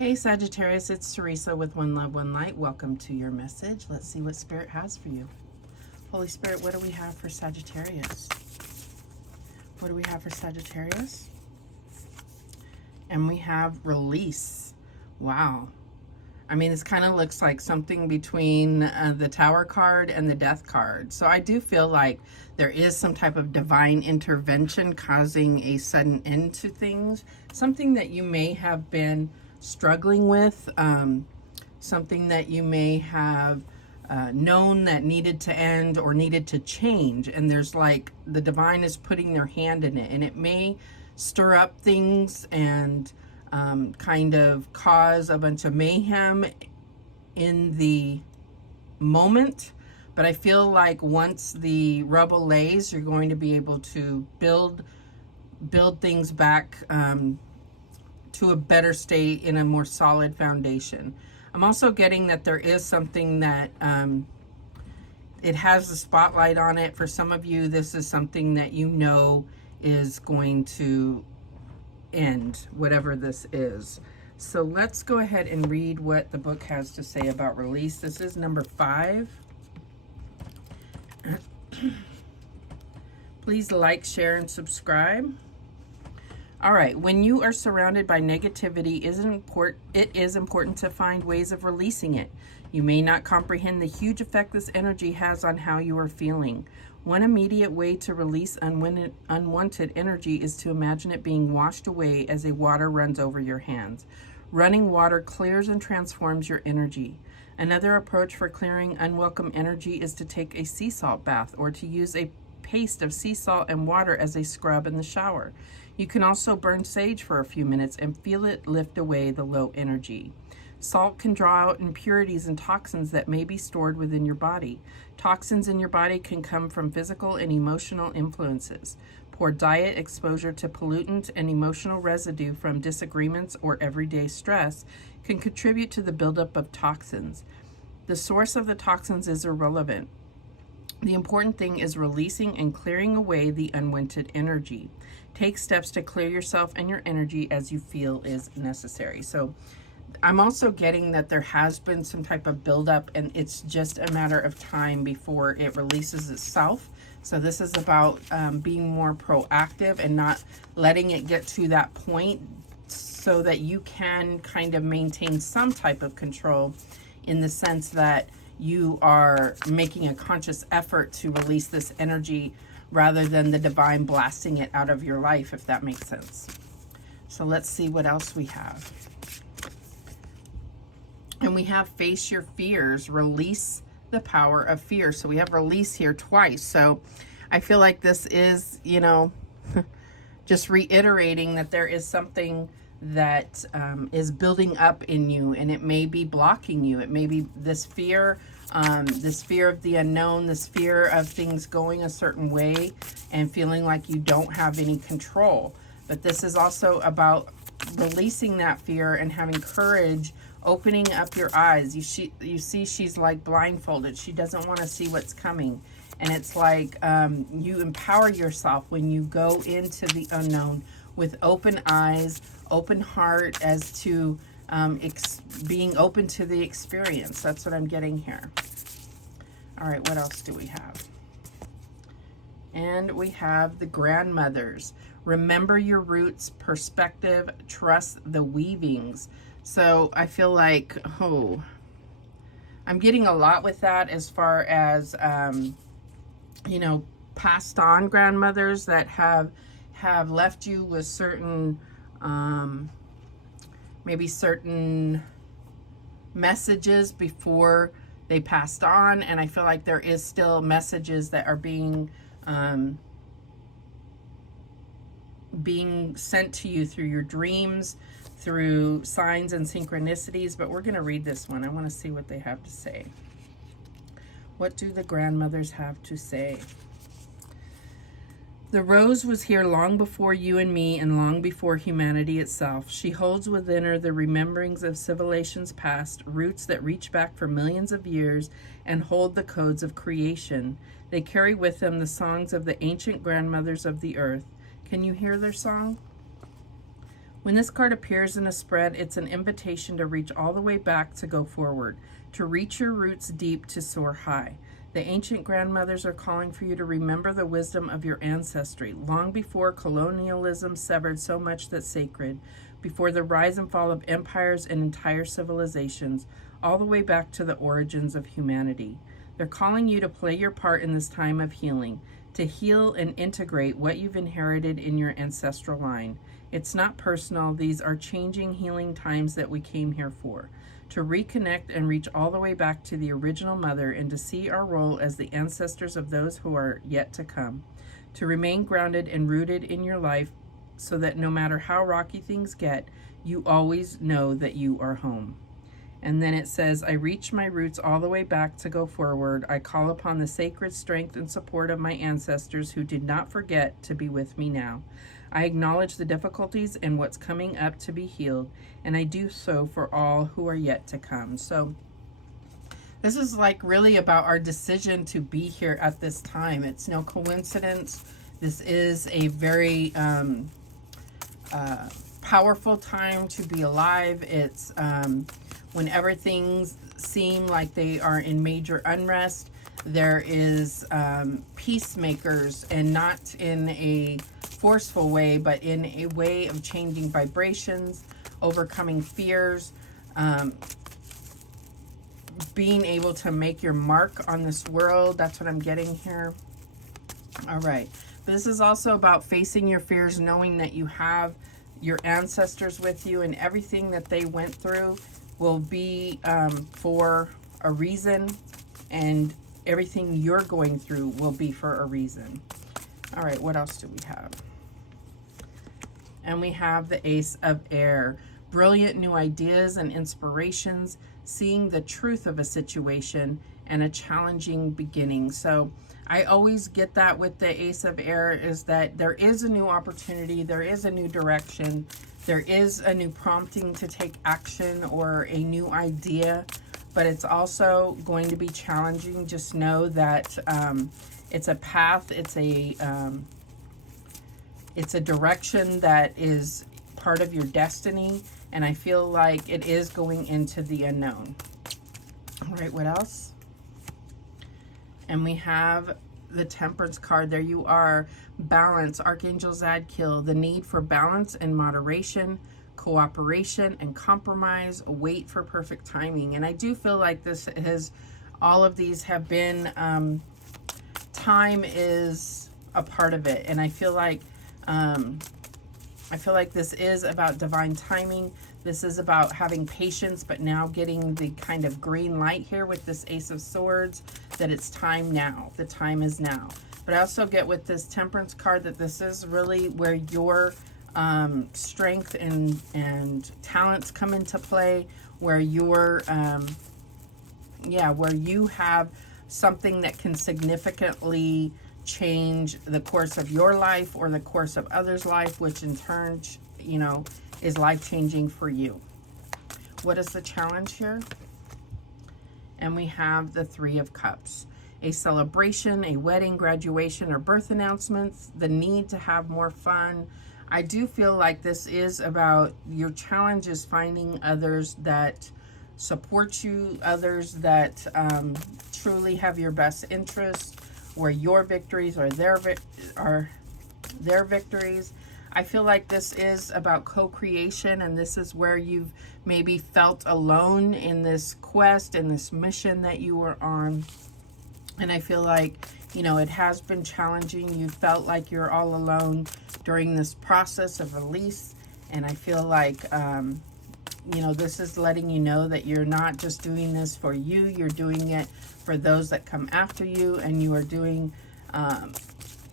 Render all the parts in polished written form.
Hey Sagittarius, it's Teresa with One Love, One Light. Welcome to your message. Let's see what Spirit has for you. Holy Spirit, what do we have for Sagittarius? What do we have for Sagittarius? And we have release. Wow. I mean, this kind of looks like something between the Tower card and the Death card. So I do feel like there is some type of divine intervention causing a sudden end to things. Something that you may have been struggling with, something that you may have known that needed to end or needed to change, and there's like the divine is putting their hand in it, and it may stir up things and kind of cause a bunch of mayhem in the moment, but I feel like once the rubble lays, you're going to be able to build things back to a better state in a more solid foundation. I'm also getting that there is something that it has the spotlight on it. For some of you, this is something that you know is going to end, whatever this is. So let's go ahead and read what the book has to say about release. This is number 5. Please like, share, and subscribe. All right, when you are surrounded by negativity, it is important to find ways of releasing it. You may not comprehend the huge effect this energy has on how you are feeling. One immediate way to release unwanted energy is to imagine it being washed away as a water runs over your hands. Running water clears and transforms your energy. Another approach for clearing unwelcome energy is to take a sea salt bath or to use a paste of sea salt and water as a scrub in the shower. You can also burn sage for a few minutes and feel it lift away the low energy. Salt can draw out impurities and toxins that may be stored within your body. Toxins in your body can come from physical and emotional influences. Poor diet, exposure to pollutant, and emotional residue from disagreements or everyday stress can contribute to the buildup of toxins. The source of the toxins is irrelevant. The important thing is releasing and clearing away the unwanted energy. Take steps to clear yourself and your energy as you feel is necessary. So I'm also getting that there has been some type of buildup, and it's just a matter of time before it releases itself. So this is about being more proactive and not letting it get to that point so that you can kind of maintain some type of control, in the sense that you are making a conscious effort to release this energy rather than the divine blasting it out of your life, if that makes sense. So let's see what else we have. And we have face your fears, release the power of fear. So we have release here twice. So I feel like this is, you know, just reiterating that there is something that is building up in you, and it may be blocking you. It may be this fear of the unknown, this fear of things going a certain way and feeling like you don't have any control. But this is also about releasing that fear and having courage, opening up your eyes. You see she's like blindfolded. She doesn't want to see what's coming. And it's like you empower yourself when you go into the unknown with open eyes, open heart, as to being open to the experience. That's what I'm getting here. All right, what else do we have? And we have the grandmothers. Remember your roots, perspective, trust the weavings. So I feel like, I'm getting a lot with that as far as, you know, passed on grandmothers that have left you with certain, maybe certain messages before they passed on. And I feel like there is still messages that are being sent to you through your dreams, through signs and synchronicities. But we're going to read this one. I want to see what they have to say. What do the grandmothers have to say? The rose was here long before you and me, and long before humanity itself. She holds within her the rememberings of civilizations past, roots that reach back for millions of years and hold the codes of creation. They carry with them the songs of the ancient grandmothers of the earth. Can you hear their song? When this card appears in a spread, it's an invitation to reach all the way back, to go forward, to reach your roots deep, to soar high. The ancient grandmothers are calling for you to remember the wisdom of your ancestry, long before colonialism severed so much that's sacred, before the rise and fall of empires and entire civilizations, all the way back to the origins of humanity. They're calling you to play your part in this time of healing, to heal and integrate what you've inherited in your ancestral line. It's not personal. These are changing, healing times that we came here for, to reconnect and reach all the way back to the original mother, and to see our role as the ancestors of those who are yet to come, to remain grounded and rooted in your life so that no matter how rocky things get, you always know that you are home. And then it says, I reach my roots all the way back, to go forward. I call upon the sacred strength and support of my ancestors who did not forget to be with me now. I acknowledge the difficulties and what's coming up to be healed, and I do so for all who are yet to come. So this is like really about our decision to be here at this time. It's no coincidence. This is a very powerful time to be alive. It's when everything seem like they are in major unrest, there is peacemakers, and not in a forceful way, but in a way of changing vibrations, overcoming fears, being able to make your mark on this world. That's what I'm getting here. All right. This is also about facing your fears, knowing that you have your ancestors with you, and everything that they went through will be for a reason, and everything you're going through will be for a reason. All right, what else do we have? And we have the Ace of Air. Brilliant new ideas and inspirations, seeing the truth of a situation, and a challenging beginning. So I always get that with the Ace of Air, is that there is a new opportunity, there is a new direction, there is a new prompting to take action or a new idea, but it's also going to be challenging. Just know that it's a path, it's a direction that is part of your destiny, and I feel like it is going into the unknown. All right, what else? And we have the Temperance card. There you are. Balance, Archangel Zadkiel. The need for balance and moderation, cooperation and compromise. Wait for perfect timing. And I do feel like this has, all of these have been, time is a part of it. And I feel like this is about divine timing. This is about having patience, but now getting the kind of green light here with this Ace of Swords, that it's time now. The time is now. But I also get with this Temperance card that this is really where your strength and talents come into play, where your, where you have something that can significantly change the course of your life or the course of others' life, which in turn, you know, is life-changing for you. What is the challenge here? And we have the Three of Cups. A celebration, a wedding, graduation, or birth announcements, the need to have more fun. I do feel like this is about your challenge is finding others that support you, others that truly have your best interests, where your victories are their victories. I feel like this is about co-creation, and this is where you've maybe felt alone in this quest and this mission that you were on. And I feel like, you know, it has been challenging. You felt like you're all alone during this process of release. And I feel like, you know, this is letting you know that you're not just doing this for you, you're doing it for those that come after you, and you are doing,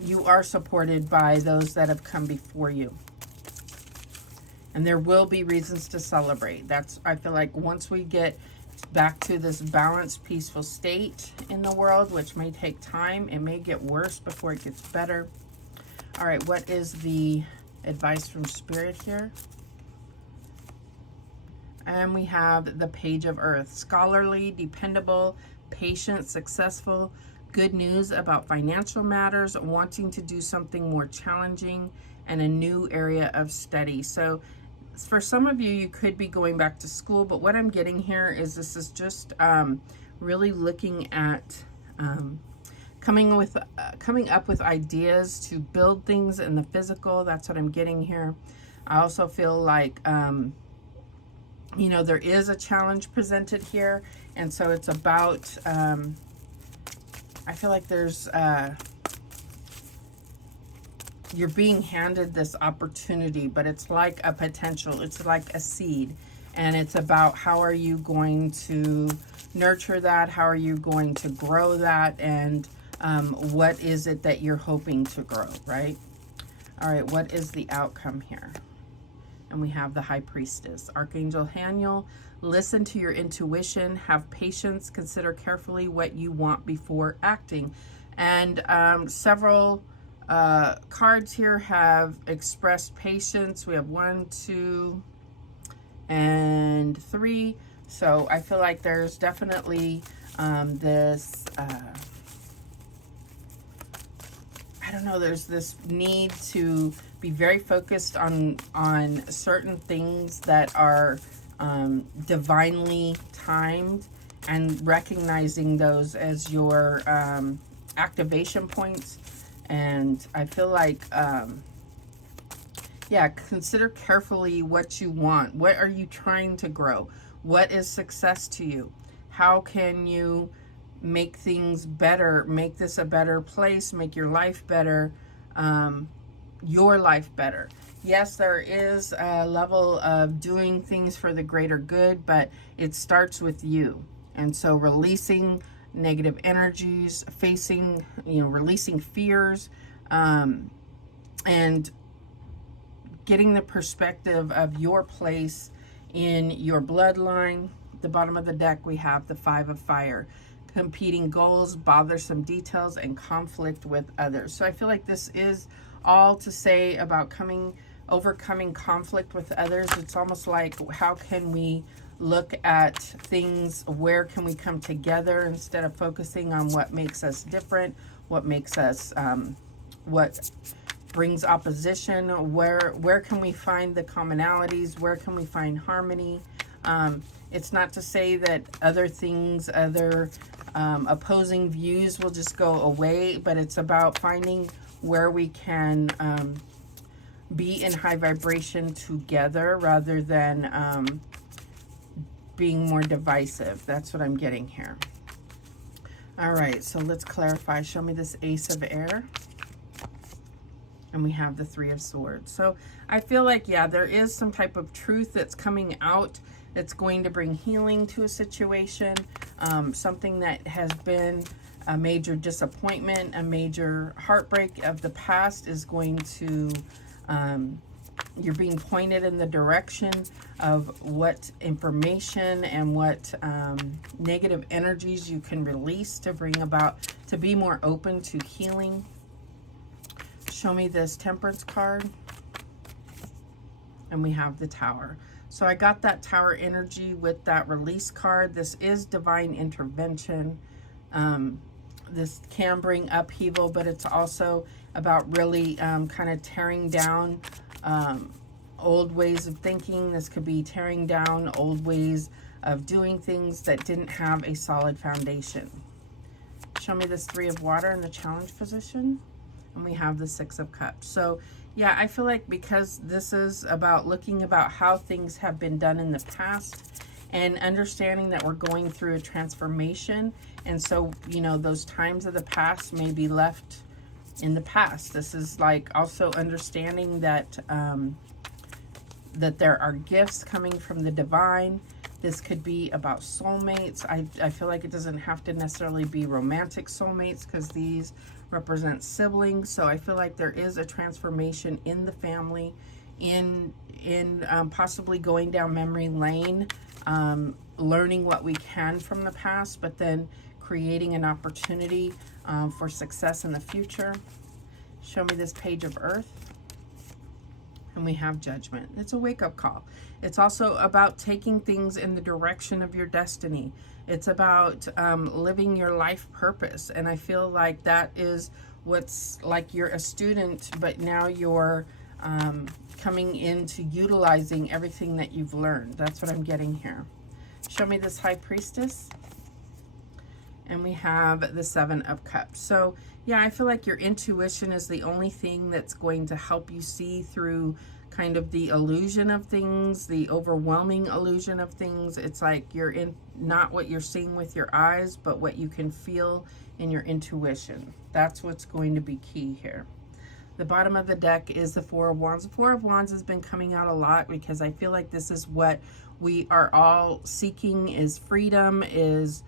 you are supported by those that have come before you. And there will be reasons to celebrate. That's, I feel like once we get back to this balanced, peaceful state in the world, which may take time, it may get worse before it gets better. All right, what is the advice from Spirit here? And we have the Page of Earth. Scholarly, dependable, patient, successful. Good news about financial matters, wanting to do something more challenging, and a new area of study. So for some of you, you could be going back to school, but what I'm getting here is this is just really looking at coming up with ideas to build things in the physical. That's what I'm getting here. I also feel like, you know, there is a challenge presented here. And so it's about, I feel like there's, you're being handed this opportunity, but it's like a potential. It's like a seed. And it's about how are you going to nurture that? How are you going to grow that? And what is it that you're hoping to grow, right? All right, what is the outcome here? And we have the High Priestess. Archangel Haniel, listen to your intuition, have patience, consider carefully what you want before acting. And several cards here have expressed patience. We have 1, 2, and 3. So I feel like there's definitely this, I don't know, there's this need to be very focused on certain things that are divinely timed, and recognizing those as your activation points. And I feel like, yeah, consider carefully what you want. What are you trying to grow? What is success to you? How can you make things better, make this a better place, make your life better, your life better? Yes, there is a level of doing things for the greater good, but it starts with you. And so releasing negative energies, facing, you know, releasing fears, and getting the perspective of your place in your bloodline. The bottom of the deck, we have the 5 of Fire. Competing goals, bothersome details, and conflict with others. So I feel like this is all to say about overcoming conflict with others. It's almost like, how can we look at things, where can we come together instead of focusing on what makes us different, what makes us, what brings opposition, where can we find the commonalities, where can we find harmony. It's not to say that other things, other opposing views will just go away, but it's about finding where we can be in high vibration together rather than being more divisive. That's what I'm getting here. All right, so let's clarify. Show me this Ace of Air. And we have the 3 of Swords. So I feel like, yeah, there is some type of truth that's coming out that's going to bring healing to a situation. Something that has been a major disappointment, a major heartbreak of the past is going to, you're being pointed in the direction of what information and what negative energies you can release to bring about, to be more open to healing. Show me this Temperance card. And we have the Tower. So I got that Tower energy with that Release card. This is divine intervention. This can bring upheaval, but it's also about really kind of tearing down old ways of thinking. This could be tearing down old ways of doing things that didn't have a solid foundation. Show me this 3 of Water in the challenge position. And we have the 6 of Cups. So yeah, I feel like because this is about looking about how things have been done in the past and understanding that we're going through a transformation. And so, you know, those times of the past may be left in the past. This is like also understanding that, that there are gifts coming from the divine. This could be about soulmates. I feel like it doesn't have to necessarily be romantic soulmates because these represent siblings. So I feel like there is a transformation in the family, in possibly going down memory lane, learning what we can from the past, but then creating an opportunity for success in the future. Show me this Page of Earth. And we have Judgment. It's a wake-up call. It's also about taking things in the direction of your destiny. It's about living your life purpose. And I feel like that is what's like you're a student, but now you're coming into utilizing everything that you've learned. That's what I'm getting here. Show me this High Priestess. And we have the Seven of Cups. So yeah, I feel like your intuition is the only thing that's going to help you see through kind of the illusion of things, the overwhelming illusion of things. It's like you're in not what you're seeing with your eyes, but what you can feel in your intuition. That's what's going to be key here. The bottom of the deck is the Four of Wands. The Four of Wands has been coming out a lot because I feel like this is what we are all seeking, is freedom, is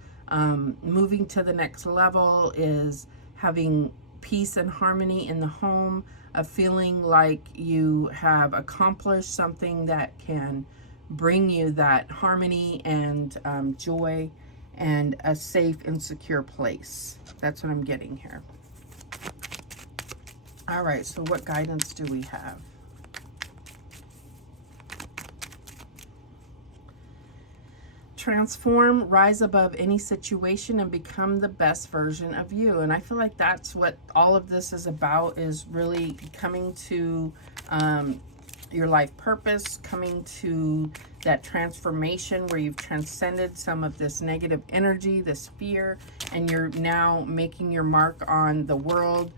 moving to the next level, is having peace and harmony in the home, of feeling like you have accomplished something that can bring you that harmony and joy and a safe and secure place. That's what I'm getting here. All right, so what guidance do we have? Transform, rise above any situation, and become the best version of you. And I feel like that's what all of this is about, is really coming to your life purpose, coming to that transformation where you've transcended some of this negative energy, this fear, and you're now making your mark on the world.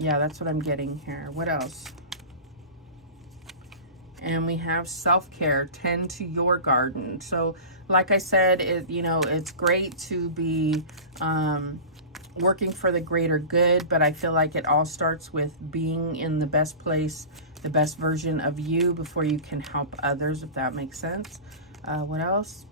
Yeah, that's what I'm getting here. What else? And we have self-care, tend to your garden. So like I said, it's great to be working for the greater good, but I feel like it all starts with being in the best place, the best version of you before you can help others, if that makes sense. What else?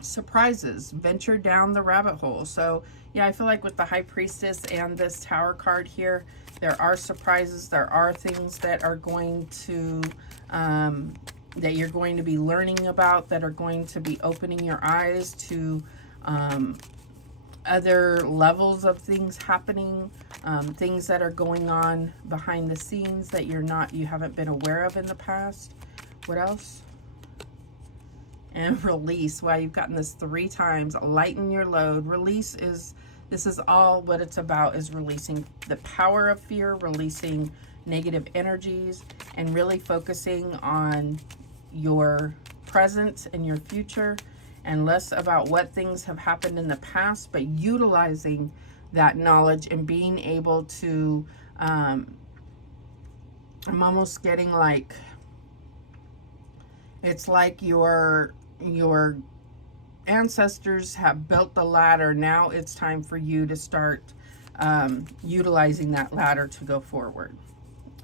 Surprises, venture down the rabbit hole. So yeah, I feel like with the High Priestess and this Tower card here, there are surprises, there are things that are going to that you're going to be learning about, that are going to be opening your eyes to other levels of things happening, things that are going on behind the scenes that you haven't been aware of in the past. What else? And release. Wow, you've gotten this 3 times. Lighten your load. Release is, this is all what it's about, is releasing the power of fear, releasing negative energies, and really focusing on your present and your future, and less about what things have happened in the past, but utilizing that knowledge and being able to, I'm almost getting like, it's like your ancestors have built the ladder. Now it's time for you to start utilizing that ladder to go forward.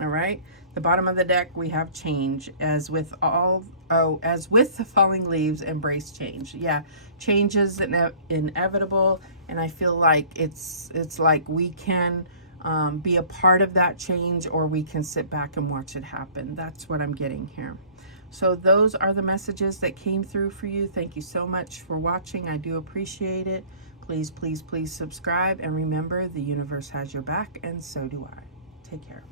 All right. The bottom of the deck, we have change. As with the falling leaves, embrace change. Yeah, change is inevitable, and I feel like it's like we can be a part of that change, or we can sit back and watch it happen. That's what I'm getting here. So those are the messages that came through for you. Thank you so much for watching. I do appreciate it. Please, please, please subscribe. And remember, the universe has your back, and so do I. Take care.